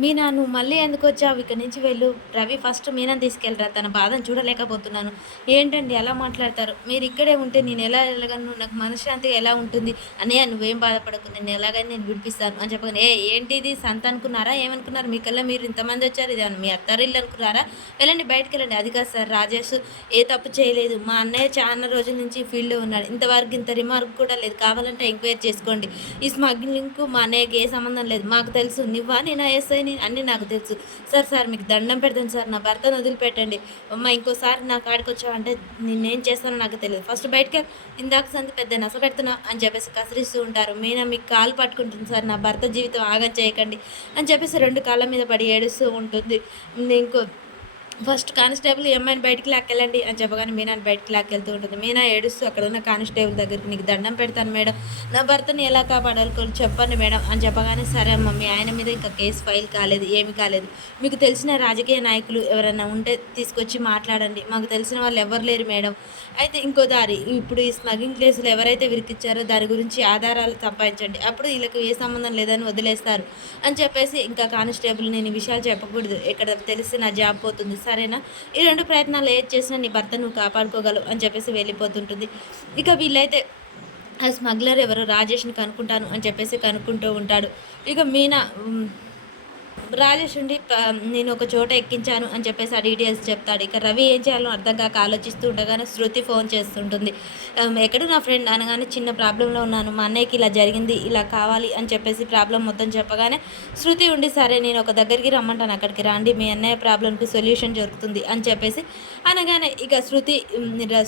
మీనా నువ్వు మళ్ళీ ఎందుకు వచ్చావు? ఇక్కడి నుంచి వెళ్ళు. రవి ఫస్ట్ మీనాని తీసుకెళ్ళరా? తన బాధను చూడలేకపోతున్నాను. ఏంటండి ఎలా మాట్లాడతారు? మీరు ఇక్కడే ఉంటే నేను ఎలా వెళ్ళగలను నాకు మనశ్శాంతి ఎలా ఉంటుంది? అన్నయ్య నువ్వేం బాధపడకు. నేను ఎలాగైనా నేను విడిపిస్తాను అని చెప్పగానే ఏ ఏంటి ఇది సంత అనుకున్నారా? ఏమనుకున్నారు? మీకల్లా మీరు ఇంతమంది వచ్చారు? ఇది మీ అత్తారిల్లు అనుకున్నారా? వెళ్ళండి బయటకు వెళ్ళండి. అది కాదు సార్ రాజేష్ ఏ తప్పు చేయలేదు. మా అన్నయ్య చాలా రోజుల నుంచి ఫీల్డ్లో ఉన్నాడు. ఇంతవరకు ఇంత రిమార్క్ కూడా లేదు. కావాలంటే ఎంక్వైరీ చేసుకోండి. ఈ స్మగ్లింగ్కు మా అన్నయ్యకి ఏ సంబంధం లేదు. మాకు తెలుసు. నువ్వా? నేను? ఎస్ఐని అన్నీ అన్నీ నాకు తెలుసు. సార్ సార్ మీకు దండం పెడతాను సార్. నా భర్తను వదిలిపెట్టండి. అమ్మ ఇంకోసారి నా కాడికి వచ్చావంటే నేనేం చేస్తానో నాకు తెలియదు. ఫస్ట్ బయటకి ఇందాక సంత పెద్ద నస పెడుతున్నా అని చెప్పేసి కసిరిస్తూ ఉంటారు. మీనా మీకు కాలు పట్టుకుంటుంది సార్. నా భర్త జీవితం ఆగా చేయకండి అని చెప్పేసి రెండు కాళ్ళ మీద పడి ఏడుస్తూ ఉంటుంది. ఇంకో ఫస్ట్ కానిస్టేబుల్ అమ్మాయిని బయటికి లాక్కెళ్ళండి అని చెప్పగానే మీనాని బయటికి లాక్కెళ్తూ ఉంటుంది. మీనా ఏడుస్తూ అక్కడ ఉన్న కానిస్టేబుల్ దగ్గరికి నీకు దండం పెడతాను మేడం. నా భర్తని ఎలా కాపాడాలి కొంచెం చెప్పండి మేడం అని చెప్పగానే సరే అమ్మ మీ ఆయన మీద ఇంకా కేసు ఫైల్ కాలేదు ఏమి కాలేదు. మీకు తెలిసిన రాజకీయ నాయకులు ఎవరైనా ఉంటే తీసుకొచ్చి మాట్లాడండి. మాకు తెలిసిన వాళ్ళు ఎవరు లేరు మేడం. అయితే ఇంకో దారి ఇప్పుడు ఈ స్మగ్లింగ్ కేసులు ఎవరైతే విరికిచ్చారో దాని గురించి ఆధారాలు సంపాదించండి. అప్పుడు వీళ్ళకి ఏ సంబంధం లేదని వదిలేస్తారు అని చెప్పేసి ఇంకా కానిస్టేబుల్ నేను విషయాలు చెప్పకూడదు. ఇక్కడ తెలిసి నా జాబ్ పోతుంది. సరేనా? ఈ రెండు ప్రయత్నాలు ఏది చేసినా నీ భర్త నువ్వు కాపాడుకోగలవు అని చెప్పేసి వెళ్ళిపోతుంటుంది. ఇక వీళ్ళైతే ఆ స్మగ్లర్ ఎవరో రాజేష్ని కనుక్కుంటాను అని చెప్పేసి కనుక్కుంటూ ఉంటాడు. ఇక మీనా రాజేష్ ఉండి నేను ఒక చోట ఎక్కించాను అని చెప్పేసి ఆ డీటెయిల్స్ చెప్తాడు. ఇక రవి ఏం చేయాలో అర్థం కాక ఆలోచిస్తూ ఉండగానే శృతి ఫోన్ చేస్తుంటుంది. ఎక్కడ నా ఫ్రెండ్? అనగానే చిన్న ప్రాబ్లంలో ఉన్నాను. మా అన్నయ్యకి ఇలా జరిగింది ఇలా కావాలి అని చెప్పేసి ప్రాబ్లం మొత్తం చెప్పగానే శృతి ఉండి సరే నేను ఒక దగ్గరికి రమ్మంటాను. అక్కడికి రాండి. మీ అన్నయ్య ప్రాబ్లంకి సొల్యూషన్ జరుగుతుంది అని చెప్పేసి అనగానే ఇక శృతి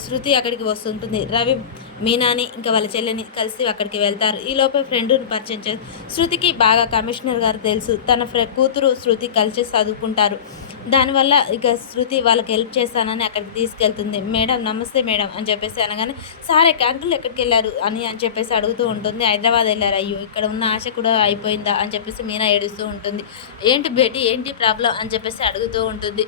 శృతి అక్కడికి వస్తుంటుంది. రవి మీనాని ఇంకా వాళ్ళ చెల్లెని కలిసి అక్కడికి వెళ్తారు. ఈ లోపే ఫ్రెండ్ని పరిచయం చేసి శృతికి బాగా కమిషనర్ గారు తెలుసు. తన ఫ్రె కూతురు శృతి కలిసి చదువుకుంటారు. దానివల్ల ఇక శృతి వాళ్ళకి హెల్ప్ చేస్తానని అక్కడికి తీసుకెళ్తుంది. మేడం నమస్తే మేడం అని చెప్పేసి అనగానే సారే అంకుల్ ఎక్కడికి వెళ్ళారు? అని అని చెప్పేసి అడుగుతూ ఉంటుంది. హైదరాబాద్ వెళ్ళారు? అయ్యో ఇక్కడ ఉన్న ఆశ కూడా అయిపోయిందా? అని చెప్పేసి మీనా ఏడుస్తూ ఉంటుంది. ఏంటి బేటీ? ఏంటి ప్రాబ్లం? అని చెప్పేసి అడుగుతూ ఉంటుంది.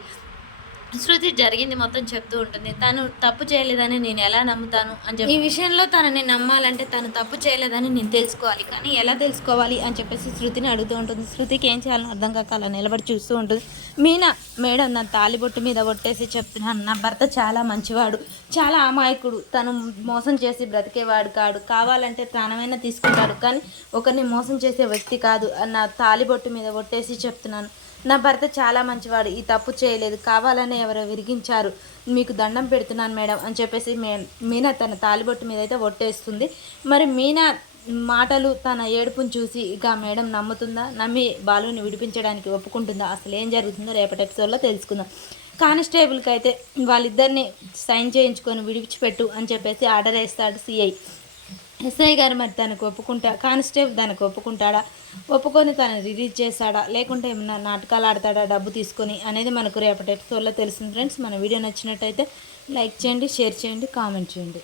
శృతి జరిగింది మొత్తం చెప్తూ ఉంటుంది. తను తప్పు చేయలేదని నేను ఎలా నమ్ముతాను అని చెప్పి ఈ విషయంలో తనని నమ్మాలంటే తను తప్పు చేయలేదని నేను తెలుసుకోవాలి. కానీ ఎలా తెలుసుకోవాలి అని చెప్పేసి శృతిని అడుగుతూ ఉంటుంది. శృతికి ఏం చేయాలని అర్థం కాక అలా నిలబడి చూస్తూ ఉంటుంది. మీనా మేడం నా తాలిబొట్టు మీద కొట్టేసి చెప్తున్నాను. నా భర్త చాలా మంచివాడు చాలా అమాయకుడు. తను మోసం చేసి బ్రతికేవాడు కాడు. కావాలంటే ప్రాణమైనా తీసుకుంటాడు. కానీ ఒకరిని మోసం చేసే వ్యక్తి కాదు. నా తాలిబొట్టు మీద కొట్టేసి చెప్తున్నాను. నా భర్త చాలా మంచివాడు. ఈ తప్పు చేయలేదు. కావాలనే ఎవరో విరిగించారు. మీకు దండం పెడుతున్నాను మేడం అని చెప్పేసి మే మీనా తన తాలిబొట్టు మీద అయితే ఒట్టేస్తుంది. మరి మీనా మాటలు తన ఏడుపును చూసి ఇక మేడం నమ్ముతుందా? నమ్మి బాలుని విడిపించడానికి ఒప్పుకుంటుందా? అసలు ఏం జరుగుతుందో రేపటి ఎపిసోడ్లో తెలుసుకుందాం. కానిస్టేబుల్కి అయితే వాళ్ళిద్దరిని సైన్ చేయించుకొని విడిచిపెట్టు అని చెప్పేసి ఆర్డర్ వేస్తాడు సిఐ. ఎస్ఐ గారు మరి తనకు ఒప్పుకుంటా కానిస్టేబుల్ తనకు ఒప్పుకుంటాడా? ఒప్పుకొని తను రిలీజ్ చేస్తాడా లేకుంటే ఏమన్నా నాటకాలు ఆడతాడా? డబ్బు తీసుకొని అనేది మనకు రేపటి ఎపిసోడ్లో తెలిసింది ఫ్రెండ్స్ మన వీడియో నచ్చినట్టయితే లైక్ చేయండి షేర్ చేయండి కామెంట్ చేయండి.